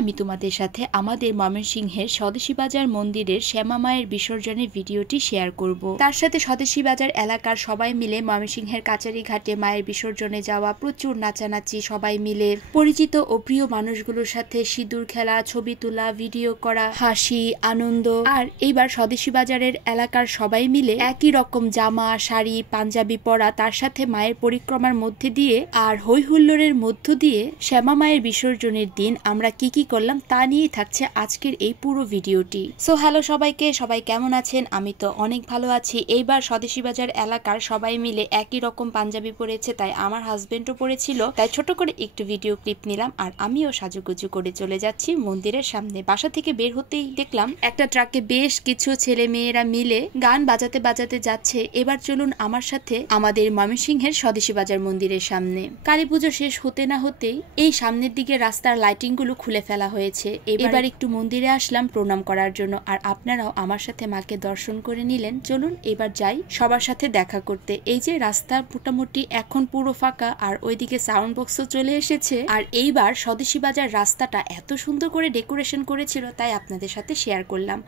আমি তোমাদের সাথে আমাদের ময়মনসিংহের স্বদেশী বাজার মন্দিরের শ্যামা মায়ের বিসর্জনের ভিডিওটি শেয়ার করব। তার সাথে স্বদেশী বাজার এলাকার সবাই মিলে ময়মনসিংহের কাচারি ঘাটে মায়ের বিসর্জনে যাওয়া, প্রচুর নাচানাচি, সবাই মিলে পরিচিত ও প্রিয় মানুষগুলোর সাথে সিঁদুর খেলা, ছবি তোলা, ভিডিও করা, হাসি, আনন্দ। আর এইবার স্বদেশী বাজারের এলাকার সবাই মিলে একই রকম জামা, শাড়ি, পাঞ্জাবি পরা, তার সাথে মায়ের পরিক্রমার মধ্যে দিয়ে আর হই হুল্লোড়ের মধ্য দিয়ে শ্যামা মায়ের বিসর্জনের দিন আমরা কি কি করলাম তা নিয়েই থাকছে আজকের এই পুরো ভিডিওটি। সো হ্যালো সবাইকে, সবাই কেমন আছেন? আমি তো অনেক ভালো আছি। এইবার স্বদেশী বাজার এলাকার সবাই মিলে একই রকম পাঞ্জাবি পরেছে, তাই আমার হাজবেন্ডও পরেছিল, তাই ছোট করে একটু ভিডিও ক্লিপ নিলাম। আর আমিও সাজুগুজু করে চলে যাচ্ছি মন্দিরের সামনে। বাসা থেকে বের হতেই দেখলাম একটা ট্রাকে বেশ কিছু ছেলে মেয়েরা মিলে গান বাজাতে বাজাতে যাচ্ছে। এবার চলুন আমার সাথে আমাদের ময়মনসিংহের স্বদেশী বাজার মন্দিরের সামনে। কালী পুজো শেষ হতে না হতেই এই সামনের দিকে রাস্তার লাইটিং গুলো খুলে ফেলা হয়েছে। এবার একটু মন্দিরে আসলাম প্রণাম করার জন্য, আর আপনারাও আমার সাথে মাকে দর্শন করে নিলেন। চলুন এবার যাই সবার সাথে দেখা করতে। এই যে রাস্তা মোটামুটি এখন পুরো ফাঁকা, আর ওইদিকে সাউন্ড বক্সও চলে এসেছে। আর এইবার স্বদেশী বাজার রাস্তাটা এত সুন্দর করে ডেকোরেশন করেছিল, তাই আপনাদের সাথে শেয়ার করলাম।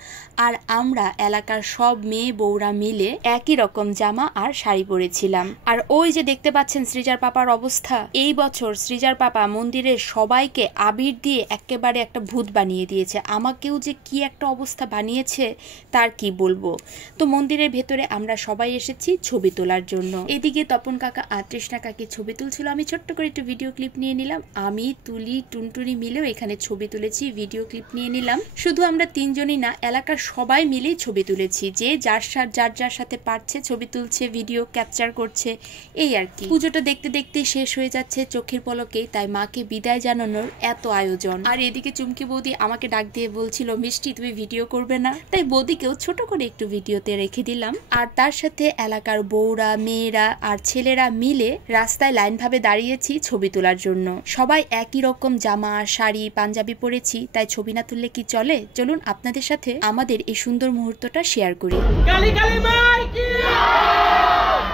আর আমরা এলাকার সব মেয়ে বউরা মিলে একই রকম জামা আর শাড়ি পরেছিলাম। আর ওই যে দেখতে পাচ্ছেন সৃজার পাপার অবস্থা। এই বছর সৃজার পাপা মন্দিরের সবাইকে আবির দিয়ে একেবারে একটা ভূত বানিয়ে দিয়েছে। আমাকেও যে কি একটা অবস্থা বানিয়েছে তার কি বলবো। তো মন্দিরের ভেতরে আমরা সবাই এসেছি ছবি তোলার জন্য। এদিকে তপন কাকা আর তৃষ্ণা কাকি ছবি তুলছিল, আমি ছোট্ট করে একটু ভিডিও ক্লিপ নিয়ে নিলাম। আমি তুলি টুনটুনি মিলেও এখানে ছবি তুলেছি, ভিডিও ক্লিপ নিয়ে নিলাম। শুধু আমরা তিনজনই না, এলাকার সবাই মিলেই ছবি তুলেছি। যে যার সাথে পারছে ছবি তুলছে, ভিডিও ক্যাপচার করছে, এই আর কি। পুজোটা দেখতে দেখতে শেষ হয়ে যাচ্ছে চোখের পলকেই, তাই মাকে বিদায় জানানোর এত আয়োজন। আর এদিকে চুমকি বৌদি আমাকে ডাক দিয়ে বলছিল, মিষ্টি তুমি ভিডিও করবে না? তাই বৌদিকেও ছোট করে একটু ভিডিওতে রেখে দিলাম। আর তার সাথে এলাকার বউরা, মেয়েরা আর ছেলেরা মিলে রাস্তায় লাইন ভাবে দাঁড়িয়েছি ছবি তোলার জন্য। সবাই একই রকম জামা, শাড়ি, পাঞ্জাবি পরেছি, তাই ছবি না তুললে কি চলে? চলুন আপনাদের সাথে আমাদের এই সুন্দর মুহূর্তটা শেয়ার করি। কালী কালী মাই কি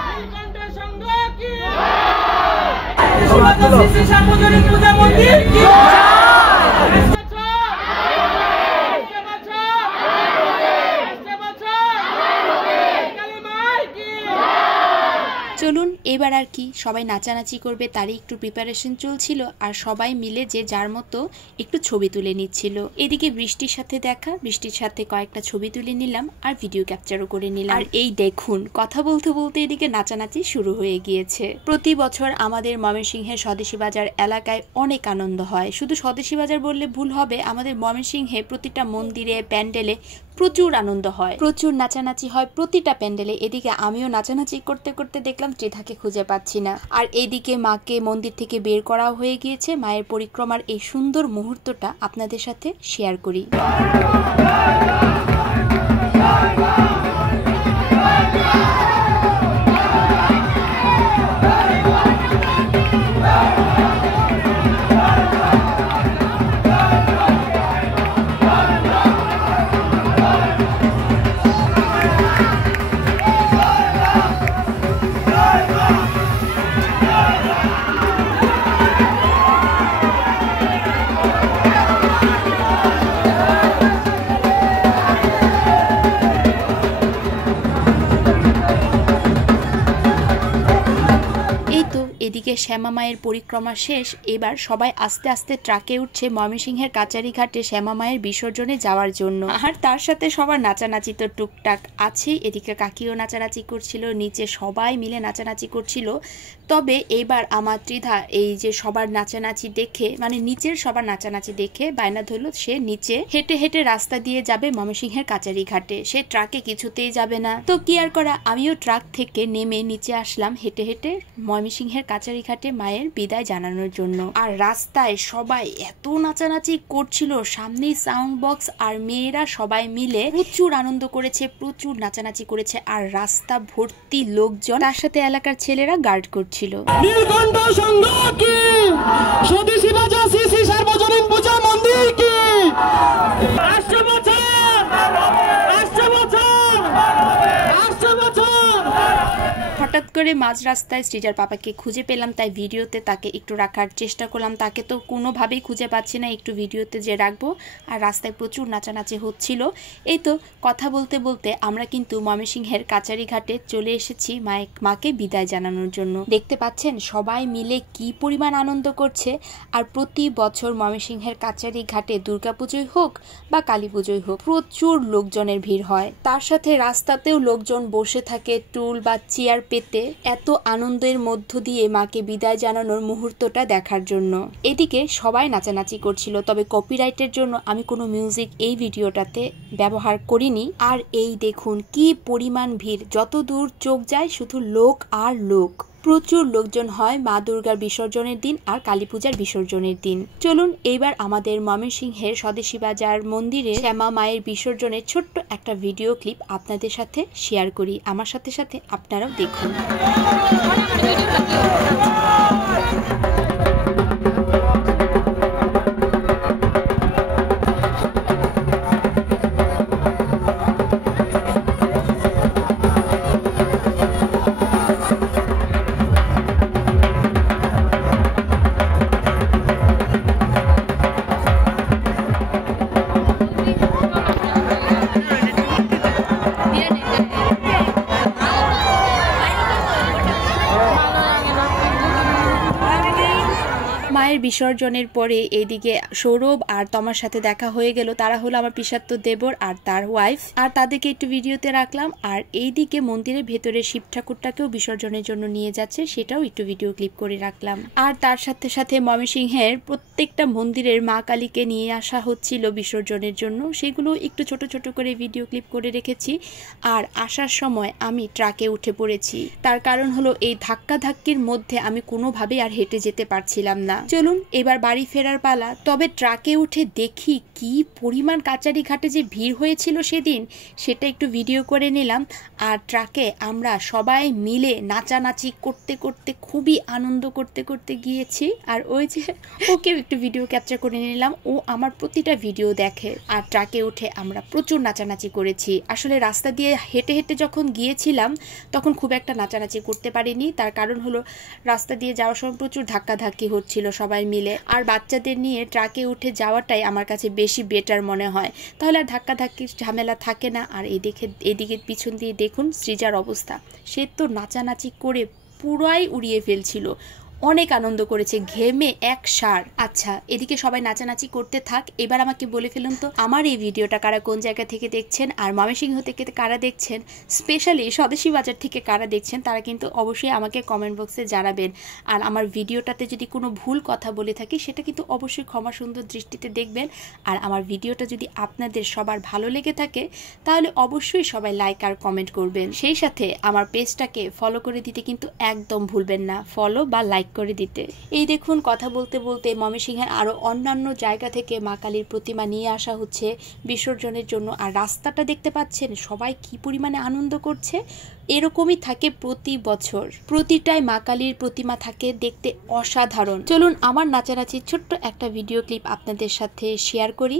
নীলকণ্ঠ সংঘ কি শ্রী সার্বজনীন পূজা মন্দির কি চলুন এবার আর কি, সবাই নাচানাচি করবে তারই একটু প্রিপারেশন চলছিল। আর সবাই মিলে যে যার মতো একটু ছবি তুলে নিচ্ছিল। এদিকে বৃষ্টির সাথে দেখা, বৃষ্টির সাথে কয়েকটা ছবি তুলে নিলাম আর ভিডিও ক্যাপচারও করে নিলাম। আর এই দেখুন, কথা বলতে বলতে এদিকে নাচানাচি শুরু হয়ে গিয়েছে। প্রতি বছর আমাদের ময়মনসিংহের স্বদেশী বাজার এলাকায় অনেক আনন্দ হয়। শুধু স্বদেশী বাজার বললে ভুল হবে, আমাদের ময়মনসিংহে প্রতিটা মন্দিরে, প্যান্ডেলে প্রচুর আনন্দ হয়, প্রচুর নাচানাচি হয় প্রতিটা প্যান্ডেলে। এদিকে আমিও নাচানাচি করতে করতে দেখলাম ত্রিধাকে খুঁজে পাচ্ছি না। আর এইদিকে মাকে মন্দির থেকে বের করাও হয়ে গিয়েছে। মায়ের পরিক্রমার এই সুন্দর মুহূর্তটা আপনাদের সাথে শেয়ার করি। এদিকে শ্যামা মায়ের পরিক্রমা শেষ। এবার সবাই আস্তে আস্তে ট্রাকে উঠছে ময়মনসিংহের কাচারি ঘাটে শ্যামা মায়ের বিসর্জনে যাওয়ার জন্য। আর তার সাথে সবার নাচানাচি তো টুকটাক আছেই। এদিকে কাকিও নাচানাচি করছিল, নিচে সবাই মিলে নাচানাচি করছিল। তবে এইবার আমার ত্রিধা এই যে সবার নাচানাচি দেখে, মানে নিচের সবার নাচানাচি দেখে বায়না ধরল সে নিচে হেঁটে হেঁটে রাস্তা দিয়ে যাবে ময়মনসিংহের কাচারি ঘাটে। সে ট্রাকে কিছুতেই যাবে না। তো কি আর করা, আমিও ট্রাক থেকে নেমে নিচে আসলাম হেঁটে হেঁটে ময়মনসিংহের কাচারি ঘাটে মায়ের বিদায় জানানোর জন্য। আর রাস্তায় সবাই এত নাচানাচি করছিল, সামনেই সাউন্ড বক্স, আর মেয়েরা সবাই মিলে প্রচুর আনন্দ করেছে, প্রচুর নাচানাচি করেছে। আর রাস্তা ভর্তি লোকজন, তার সাথে এলাকার ছেলেরা গার্ড করছিল। নীলকণ্ঠ সংঘ কি স্বদেশী বাজার শ্রী সার্বজনীন পূজা মন্দির কি আসছে বছর হঠাৎ করে করে মাঝ রাস্তায় সৃজার পাপাকে খুঁজে পেলাম, তাই ভিডিওতে তাকে একটু রাখার চেষ্টা করলাম। তাকে তো কোনোভাবেই খুঁজে পাচ্ছি না, একটু ভিডিওতে যে রাখবো। আর রাস্তায় প্রচুর নাচানাচি হচ্ছিল। এই তো কথা বলতে বলতে আমরা কিন্তু ময়মনসিংহের কাচারি ঘাটে চলে এসেছি মাকে বিদায় জানানোর জন্য। দেখতে পাচ্ছেন সবাই মিলে কি পরিমাণ আনন্দ করছে। আর প্রতি বছর ময়মনসিংহের কাচারি ঘাটে দুর্গাপুজোই হোক বা কালী পুজোই হোক, প্রচুর লোকজনের ভিড় হয়। তার সাথে রাস্তাতেও লোকজন বসে থাকে টুল বা চেয়ার পেতে, এত আনন্দের মধ্য দিয়ে মাকে বিদায় জানানোর মুহূর্তটা দেখার জন্য। এদিকে সবাই নাচানাচি করছিল, তবে কপিরাইটের জন্য আমি কোনো মিউজিক এই ভিডিওটাতে ব্যবহার করিনি। আর এই দেখুন কি পরিমাণ ভিড়, যত দূর চোখ যায় শুধু লোক আর লোক। প্রচুর লোকজন হয় মা দুর্গার বিসর্জনের দিন আর কালী পূজার বিসর্জনের দিন। চলুন এইবার আমাদের ময়মনসিংহের স্বদেশী বাজার মন্দিরে শ্যামা মায়ের বিসর্জনের ছোট্ট একটা ভিডিও ক্লিপ আপনাদের সাথে শেয়ার করি। আমার সাথে সাথে আপনারাও দেখুন। মায়ের বিসর্জনের পরে এইদিকে সৌরভ আর তোমার সাথে দেখা হয়ে গেল। তারা হলো আমার পিসাত্ত দেবর আর তার ওয়াইফ, আর তাদেরকে একটু ভিডিওতে রাখলাম। আর এইদিকে মন্দিরের ভেতরে শিব ঠাকুরটাকেও বিসর্জনের জন্য নিয়ে যাচ্ছে, সেটাও একটু ভিডিও ক্লিপ করে রাখলাম। আর তার সাথে সাথে ময়মনসিংহের প্রত্যেকটা মন্দিরের মা কালীকে নিয়ে আসা হচ্ছিল বিসর্জনের জন্য, সেগুলো একটু ছোট ছোট করে ভিডিও ক্লিপ করে রেখেছি। আর আসার সময় আমি ট্রাকে উঠে পড়েছি, তার কারণ হলো এই ধাক্কাধাক্কির মধ্যে আমি কোনোভাবেই আর হেঁটে যেতে পারছিলাম না। চলুন এবার বাড়ি ফেরার পালা। তবে ট্রাকে উঠে দেখি কি পরিমাণ কাচারি ঘাটে যে ভিড় হয়েছিল সেদিন, সেটা একটু ভিডিও করে নিলাম। আর ট্রাকে আমরা সবাই মিলে নাচানাচি করতে করতে খুবই আনন্দ করতে করতে গিয়েছি। আর ওই যে ওকেও একটু ভিডিও ক্যাপচার করে নিলাম, ও আমার প্রতিটা ভিডিও দেখে। আর ট্রাকে উঠে আমরা প্রচুর নাচানাচি করেছি। আসলে রাস্তা দিয়ে হেঁটে হেঁটে যখন গিয়েছিলাম তখন খুব একটা নাচানাচি করতে পারিনি, তার কারণ হলো রাস্তা দিয়ে যাওয়ার সময় প্রচুর ধাক্কাধাক্কি হচ্ছিল সবাই মিলে। আর বাচ্চাদের নিয়ে ট্রাকে উঠে যাওয়াটাই আমার কাছে বেশি বেটার মনে হয়, তাহলে আর ধাক্কাধাক্কির ঝামেলা থাকে না। আর এদিকে পিছন দিয়ে দেখুন সৃজার অবস্থা, সে তো নাচানাচি করে পুরাই উড়িয়ে ফেলছিল, অনেক আনন্দ করেছে, ঘেমে এক সার। আচ্ছা এদিকে সবাই নাচানাচি করতে থাক, এবার আমাকে বলে ফেলুন তো আমার এই ভিডিওটা কারা কোন জায়গা থেকে দেখছেন, আর ময়মনসিংহ থেকে কারা দেখছেন, স্পেশালি স্বদেশী বাজার থেকে কারা দেখছেন, তারা কিন্তু অবশ্যই আমাকে কমেন্ট বক্সে জানাবেন। আর আমার ভিডিওটাতে যদি কোনো ভুল কথা বলে থাকি সেটা কিন্তু অবশ্যই ক্ষমা সুন্দর দৃষ্টিতে দেখবেন। আর আমার ভিডিওটা যদি আপনাদের সবার ভালো লেগে থাকে তাহলে অবশ্যই সবাই লাইক আর কমেন্ট করবেন। সেই সাথে আমার পেজটাকে ফলো করে দিতে কিন্তু একদম ভুলবেন না, ফলো বা লাইক করে দিতে। এই দেখুন কথা বলতে বলতে ময়মনসিংহের আরো অন্যান্য জায়গা থেকে মা কালীর প্রতিমা নিয়ে আসা হচ্ছে বিসর্জনের জন্য। আর রাস্তাটা দেখতে পাচ্ছেন সবাই কি পরিমাণে আনন্দ করছে। এরকমই থাকে প্রতি বছর, প্রতিটাই মা কালীর প্রতিমা থাকে দেখতে অসাধারণ। চলুন আমার নাচানাচির ছোট্ট একটা ভিডিও ক্লিপ আপনাদের সাথে শেয়ার করি।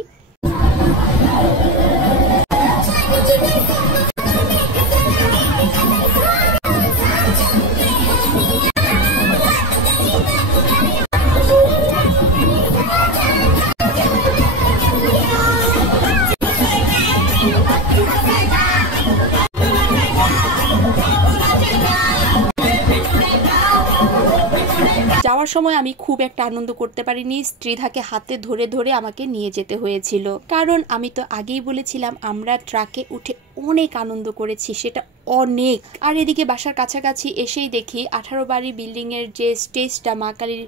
যাওয়ার সময় আমি খুব একটা আনন্দ করতে পারিনি, স্ত্রীধাকে হাতে ধরে ধরে আমাকে নিয়ে যেতে হয়েছিল, কারণ আমি তো আগেই বলেছিলাম আমরা ট্রাকে উঠে অনেক আনন্দ করেছি, সেটা অনেক। আর এদিকে বাসার কাছাকাছি এসেই দেখি 18 বাড়ি বিল্ডিং এর যে স্টেজটা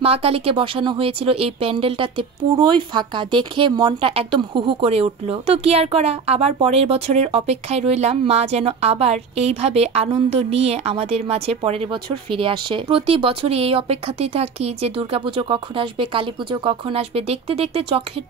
মা কালীকে বসানো হয়েছিল এই প্যান্ডেলটাতে পুরোই ফাঁকা, দেখে মনটা একদম হুহু করে উঠলো। তো কি আর করা, আবার পরের বছরের অপেক্ষায় রইলাম, মা যেন আবার এইভাবে আনন্দ নিয়ে আমাদের মাঝে পরের বছর ফিরে আসে। প্রতি বছরই এই অপেক্ষাতেই থাকি যে দুর্গাপুজো কখন আসবে, কালী পুজো কখন আসবে, দেখতে দেখতে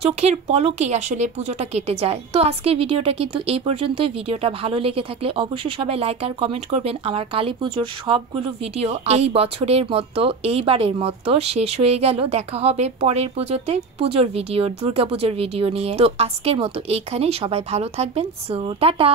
চোখের পলকেই আসলে পুজোটা কেটে যায়। তো আজকের ভিডিওটা কিন্তু এই পর্যন্তই। ভিডিওটা ভালো লেগে থাকলে অবশ্যই সবাই লাইক আর কমেন্ট করবেন। আমার কালী পুজোর সবগুলো ভিডিও এই বছরের মতো এইবারের মতো শেষ হয়ে গেল, দেখা হবে পরের পুজোতে পুজোর ভিডিও, দুর্গাপুজোর ভিডিও নিয়ে। তো আজকের মতো এইখানেই, সবাই ভালো থাকবেন। So tata.